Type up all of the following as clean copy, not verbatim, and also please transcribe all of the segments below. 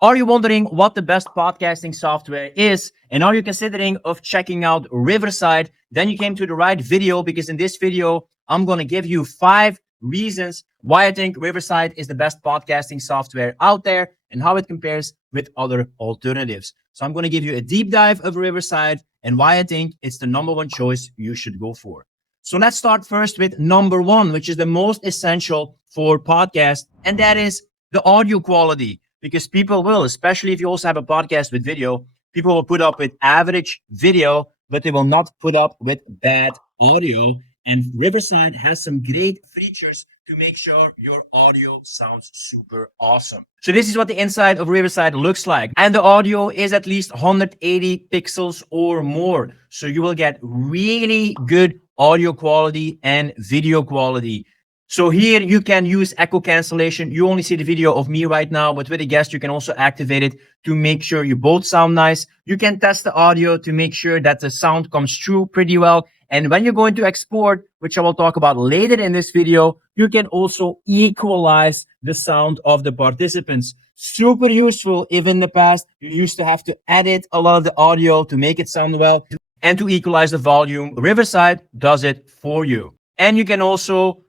Are you wondering what the best podcasting software is? And are you considering of checking out Riverside? Then you came to the right video, because in this video, I'm going to give you 5 reasons why I think Riverside is the best podcasting software out there and how it compares with other alternatives. So I'm going to give you a deep dive of Riverside and why I think it's the #1 choice you should go for. So let's start first with number 1, which is the most essential for podcasts, and that is the audio quality. Because people will, especially if you also have a podcast with video, people will put up with average video, but they will not put up with bad audio. And Riverside has some great features to make sure your audio sounds super awesome. So this is what the inside of Riverside looks like. And the audio is at least 180 pixels or more. So you will get really good audio quality and video quality. So here you can use echo cancellation. You only see the video of me right now, but with a guest, you can also activate it to make sure you both sound nice. You can test the audio to make sure that the sound comes through pretty well. And when you're going to export, which I will talk about later in this video, you can also equalize the sound of the participants. Super useful if in the past you used to have to edit a lot of the audio to make it sound well and to equalize the volume. Riverside does it for you. And you can also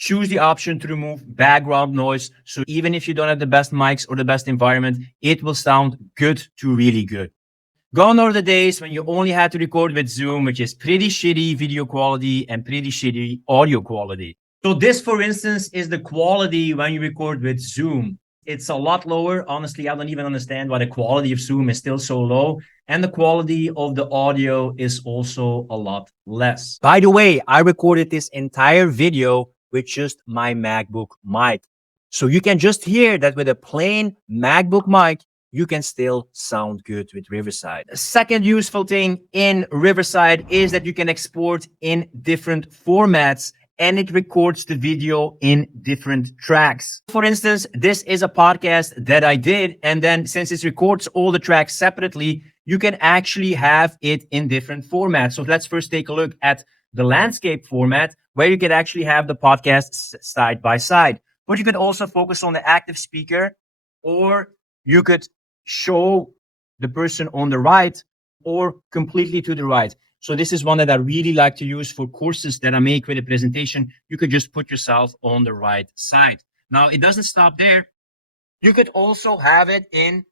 choose the option to remove background noise. So even if you don't have the best mics or the best environment, it will sound good to really good. Gone are the days when you only had to record with Zoom, which is pretty shitty video quality and pretty shitty audio quality. So this, for instance, is the quality when you record with Zoom. It's a lot lower. Honestly, I don't even understand why the quality of Zoom is still so low. And the quality of the audio is also a lot less. By the way, I recorded this entire video with just my MacBook mic. So you can just hear that with a plain MacBook mic, you can still sound good with Riverside. The second useful thing in Riverside is that you can export in different formats and it records the video in different tracks. For instance, this is a podcast that I did, and then since it records all the tracks separately, you can actually have it in different formats. So let's first take a look at the landscape format, where you could actually have the podcasts side by side. But you could also focus on the active speaker, or you could show the person on the right or completely to the right. So this is one that I really like to use for courses that I make with a presentation. You could just put yourself on the right side. Now, it doesn't stop there. You could also have it in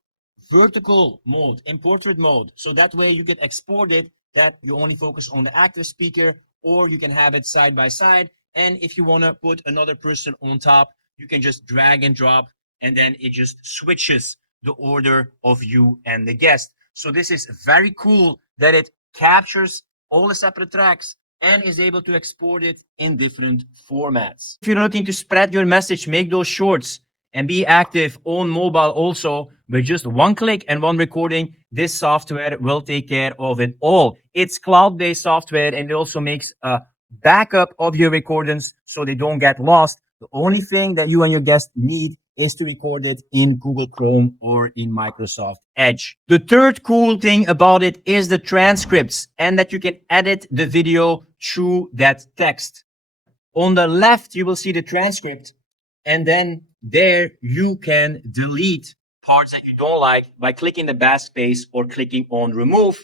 vertical mode, in portrait mode. So that way you could export it that you only focus on the active speaker, or you can have it side by side. And if you want to put another person on top, you can just drag and drop, and then it just switches the order of you and the guest. So this is very cool that it captures all the separate tracks and is able to export it in different formats. If you're looking to spread your message, make those shorts, and be active on mobile also, with just one click and one recording, this software will take care of it all. It's cloud-based software, and it also makes a backup of your recordings so they don't get lost. The only thing that you and your guest need is to record it in Google Chrome or in Microsoft Edge. The third cool thing about it is the transcripts, and that you can edit the video through that text. On the left, you will see the transcript, and then there you can delete parts that you don't like by clicking the backspace or clicking on remove.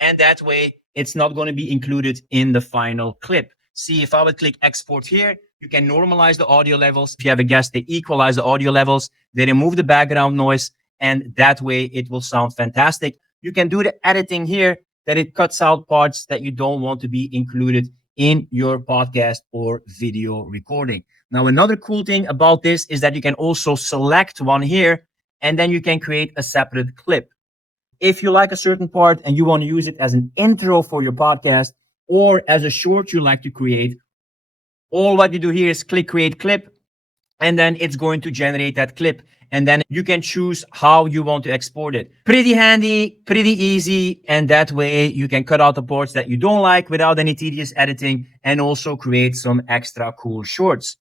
And that way it's not going to be included in the final clip. See, if I would click export here, you can normalize the audio levels. If you have a guest, they equalize the audio levels. They remove the background noise, and that way it will sound fantastic. You can do the editing here that it cuts out parts that you don't want to be included in your podcast or video recording. Now, another cool thing about this is that you can also select one here, and then you can create a separate clip. If you like a certain part and you want to use it as an intro for your podcast or as a short you like to create, all what you do here is click create clip, and then it's going to generate that clip. And then you can choose how you want to export it. Pretty handy, pretty easy. And that way you can cut out the parts that you don't like without any tedious editing, and also create some extra cool shorts.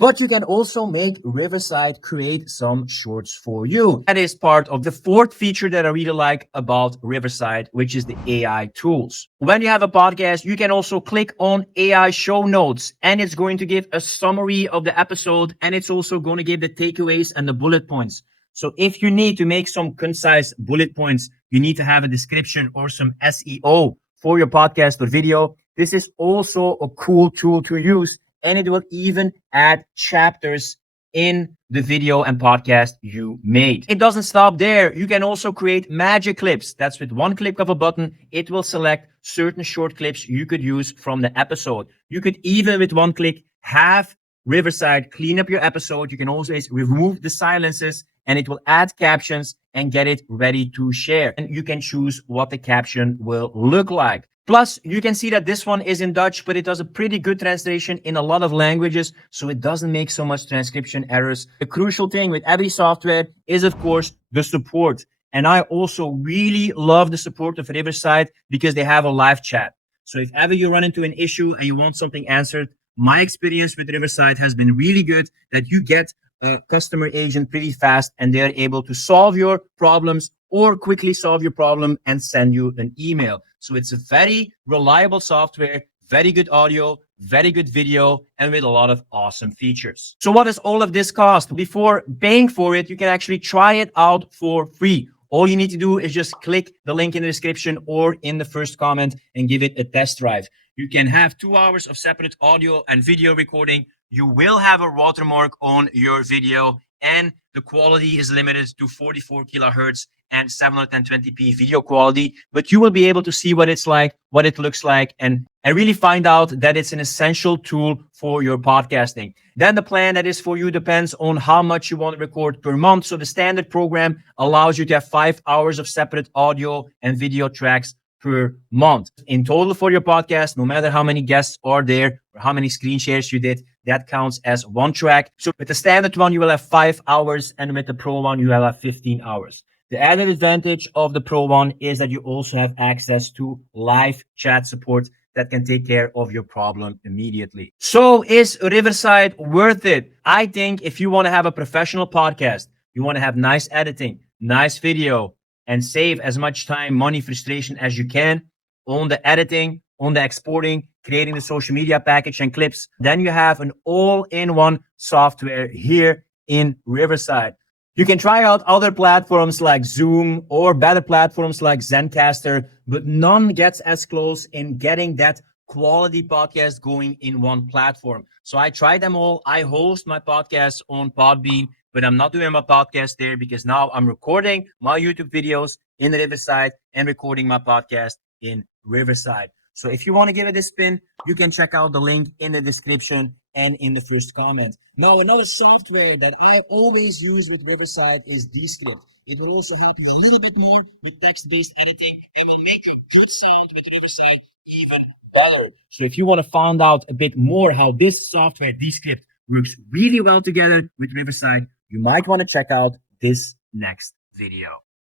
But you can also make Riverside create some shorts for you. That is part of the fourth feature that I really like about Riverside, which is the AI tools. When you have a podcast, you can also click on AI show notes, and it's going to give a summary of the episode, and it's also going to give the takeaways and the bullet points. So if you need to make some concise bullet points, you need to have a description or some SEO for your podcast or video. This is also a cool tool to use, and it will even add chapters in the video and podcast you made. It doesn't stop there. You can also create magic clips. That's with one click of a button, it will select certain short clips you could use from the episode. You could even with one click have Riverside clean up your episode. You can always remove the silences, and it will add captions and get it ready to share. And you can choose what the caption will look like. Plus, you can see that this one is in Dutch, but it does a pretty good translation in a lot of languages, so it doesn't make so much transcription errors. The crucial thing with every software is, of course, the support. And I also really love the support of Riverside because they have a live chat. So if ever you run into an issue and you want something answered, my experience with Riverside has been really good, that you get a customer agent pretty fast and they're able to solve your problems or quickly solve your problem and send you an email. So it's a very reliable software, very good audio, very good video, and with a lot of awesome features. So what does all of this cost? Before paying for it, you can actually try it out for free. All you need to do is just click the link in the description or in the first comment and give it a test drive. You can have 2 hours of separate audio and video recording. You will have a watermark on your video, and the quality is limited to 44 kilohertz and 720p video quality, but you will be able to see what it's like, what it looks like, and really find out that it's an essential tool for your podcasting. Then the plan that is for you depends on how much you want to record per month. So the standard program allows you to have 5 hours of separate audio and video tracks per month. In total for your podcast, no matter how many guests are there or how many screen shares you did, that counts as one track. So with the standard one, you will have 5 hours, and with the pro one, you will have 15 hours. The added advantage of the Pro one is that you also have access to live chat support that can take care of your problem immediately. So is Riverside worth it? I think if you want to have a professional podcast, you want to have nice editing, nice video, and save as much time, money, frustration as you can on the editing, on the exporting, creating the social media package and clips, then you have an all-in-one software here in Riverside. You can try out other platforms like Zoom or better platforms like Zencastr, but none gets as close in getting that quality podcast going in one platform. So I tried them all. I host my podcast on Podbean, but I'm not doing my podcast there because now I'm recording my YouTube videos in Riverside and recording my podcast in Riverside. So if you want to give it a spin, you can check out the link in the description and in the first comment. Now, another software that I always use with Riverside is Descript. It will also help you a little bit more with text-based editing and will make your good sound with Riverside even better. So if you want to find out a bit more how this software, Descript, works really well together with Riverside, you might want to check out this next video.